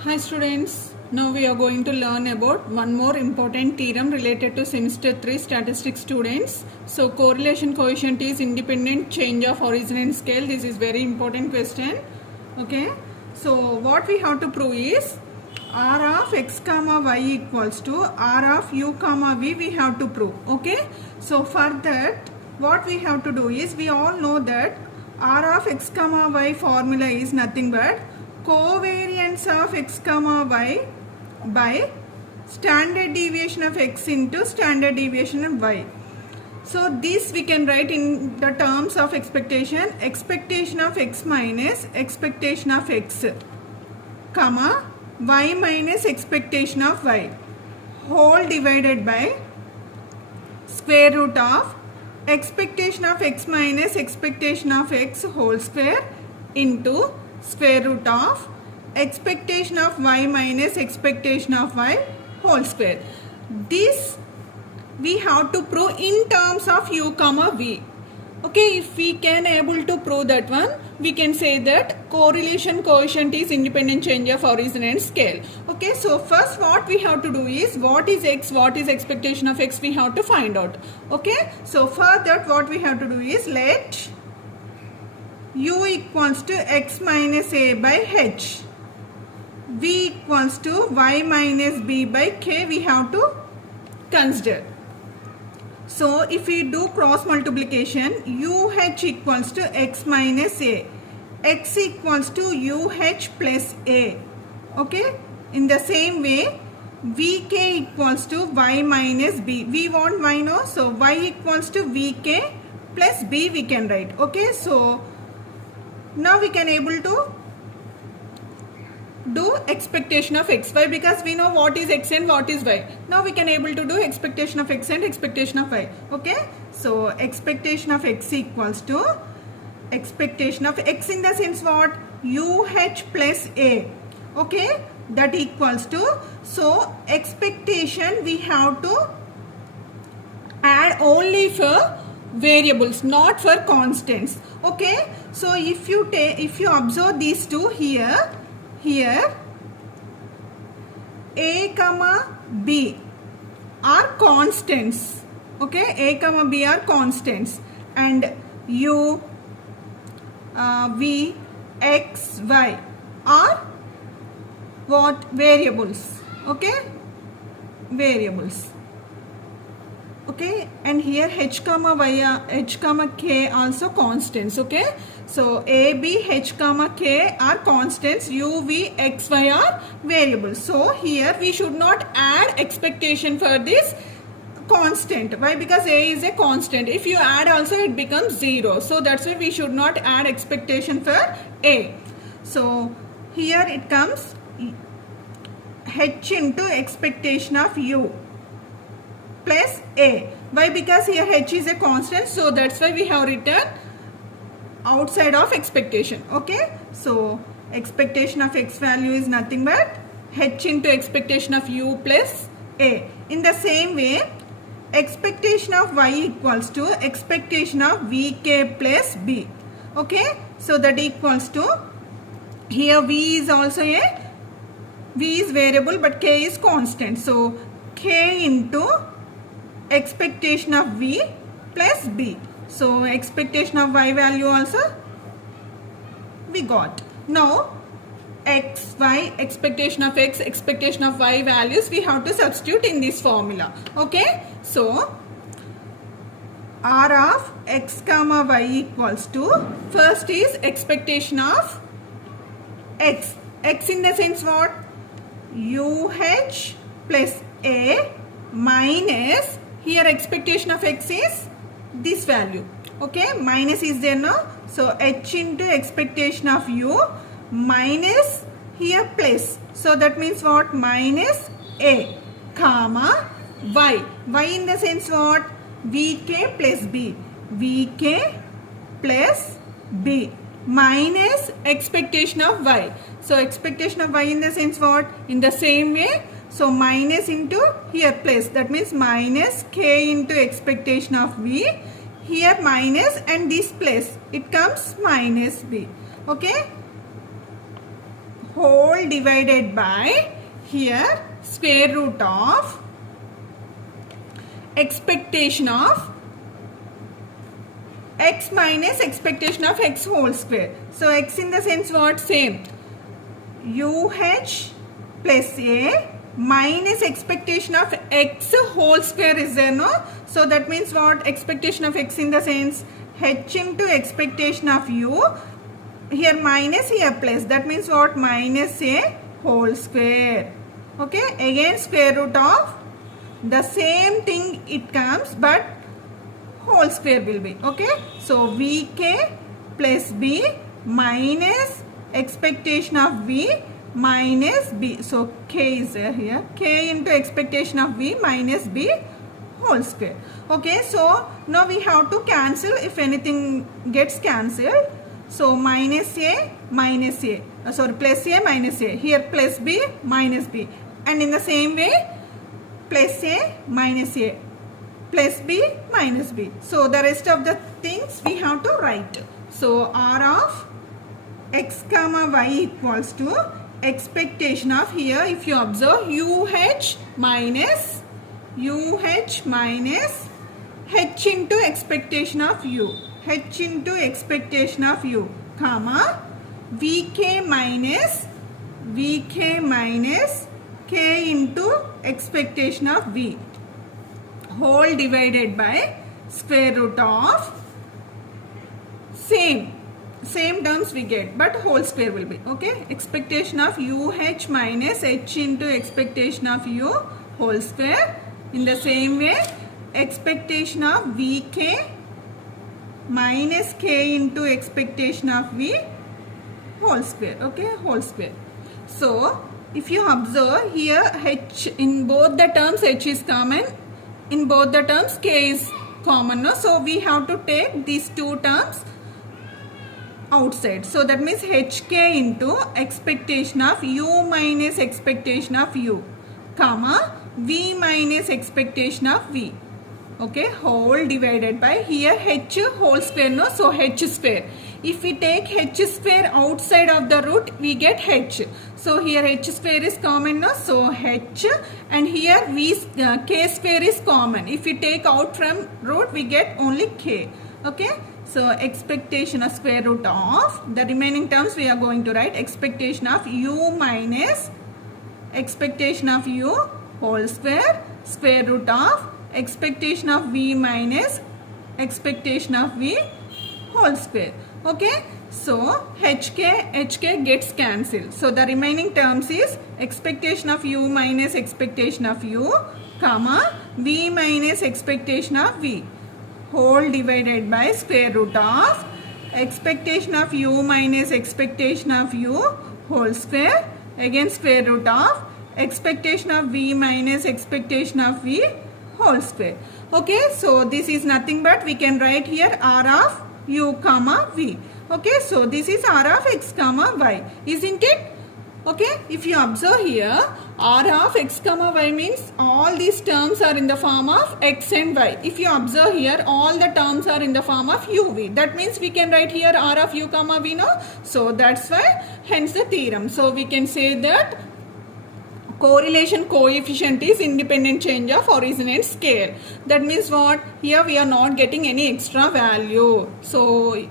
Hi students, now we are going to learn about one more important theorem related to semester 3 statistics students. So correlation coefficient is independent change of origin and scale. This is very important question. Okay, so what we have to prove is r of x comma y equals to r of u comma v we have to prove. Okay, so for that what we have to do is we all know that r of x comma y formula is nothing but covariance of x comma y by standard deviation of x into standard deviation of y. So this we can write in the terms of expectation of x minus expectation of x comma y minus expectation of y whole divided by square root of expectation of x minus expectation of x whole square into square root of expectation of y minus expectation of y whole square. This we have to prove in terms of u comma v. Okay, if we can able to prove that one, we can say that correlation coefficient is independent change of origin and scale. Okay, so first what we have to do is what is x, what is expectation of x, we have to find out. Okay, so for that what we have to do is let u equals to x minus a by h, v equals to y minus b by k we have to consider. So if we do cross multiplication, UH equals to x minus a, x equals to UH plus a. Okay, in the same way Vk equals to y minus b. We want y no, so y equals to Vk plus b we can write. Okay, so now we can able to do expectation of x. Why? Because we know what is x and what is y. Now we can able to do expectation of x and expectation of y. Okay, so expectation of x equals to expectation of x in the sense what? UH plus a. Okay, that equals to, so expectation we have to add only for variables, not for constants. Okay, so if you observe these two here a comma b are constants. Okay, a comma b are constants and u v x y are what? Variables. Okay, variables. Okay, and here h comma y h comma k also constants. Okay, so a b h comma k are constants, u v x y are variables. So here we should not add expectation for this constant. Why? Because a is a constant. If you add also it becomes 0. So that's why we should not add expectation for a. So here it comes h into expectation of u plus a. Why? Because here h is a constant, so that's why we have written outside of expectation. Okay, so expectation of x value is nothing but h into expectation of u plus a. In the same way, expectation of y equals to expectation of vk plus b. Okay, so that equals to, here v is also v is variable but k is constant, so k into expectation of v plus b. So expectation of y value also we got. Now x, y, expectation of x, expectation of y values we have to substitute in this formula. Okay, so r of x comma y equals to, first is expectation of x, x in the sense what? UH plus a minus, here expectation of x is this value. Okay, minus is there now, so h into expectation of u minus here plus, so that means what? Minus a comma y, y in the sense what? Vk plus b, vk plus b minus expectation of y. So expectation of y in the sense what? In the same way, so minus into here plus, that means minus k into expectation of v, here minus and this plus, it comes minus b. Okay, whole divided by here square root of expectation of x minus expectation of x whole square. So x in the sense what? Same. UH plus A minus expectation of x whole square is there, no? So that means what? Expectation of x in the sense h into expectation of u. Here minus, here plus. That means what? Minus A whole square. Okay. Again square root of the same thing it comes, but whole square will be. Okay. So VK plus B minus expectation of V minus B. So K is there here. K into expectation of V minus B whole square. Okay. So now we have to cancel if anything gets cancelled. So minus A minus A. Plus A minus A. Here plus B minus B. And in the same way plus A minus A. Plus B minus B. So the rest of the things we have to write. So R of x comma y equals to expectation of, here if you observe, UH minus H into expectation of U. H into expectation of U, comma VK minus K into expectation of V, whole divided by square root of same terms we get, but whole square will be. Okay. Expectation of UH minus H into expectation of U whole square. In the same way, expectation of VK minus K into expectation of V whole square. Okay. Whole square. So if you observe here, H in both the terms H is common, in both the terms K is common, no? So we have to take these two terms outside. So that means HK into expectation of U minus expectation of U, comma V minus expectation of V. Okay, whole divided by, here H whole square, no? So H square. If we take H square outside of the root, we get H. So here H square is common, no? So H, and here K square is common. If we take out from root, we get only K. Okay. So expectation of square root of, the remaining terms we are going to write expectation of U minus expectation of U whole square, square root of expectation of V minus expectation of V whole square. Okay. So HK gets cancelled. So the remaining terms is expectation of U minus expectation of U, comma V minus expectation of V, whole divided by square root of expectation of U minus expectation of U whole square, again square root of expectation of V minus expectation of V whole square. Okay, so this is nothing but we can write here R of U comma V. Okay, so this is R of x comma y, isn't it? Okay, if you observe here, R of x comma y means all these terms are in the form of x and y. If you observe here, all the terms are in the form of uv. That means we can write here R of u comma v, no? So that's why, hence the theorem. So we can say that correlation coefficient is independent change of origin and scale. That means what? Here we are not getting any extra value. So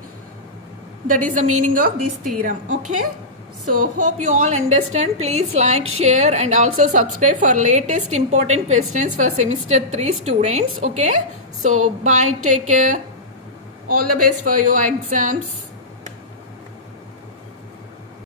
that is the meaning of this theorem. Okay. So hope you all understand. Please like, share and also subscribe for latest important questions for semester 3 students. Okay. So bye. Take care. All the best for your exams.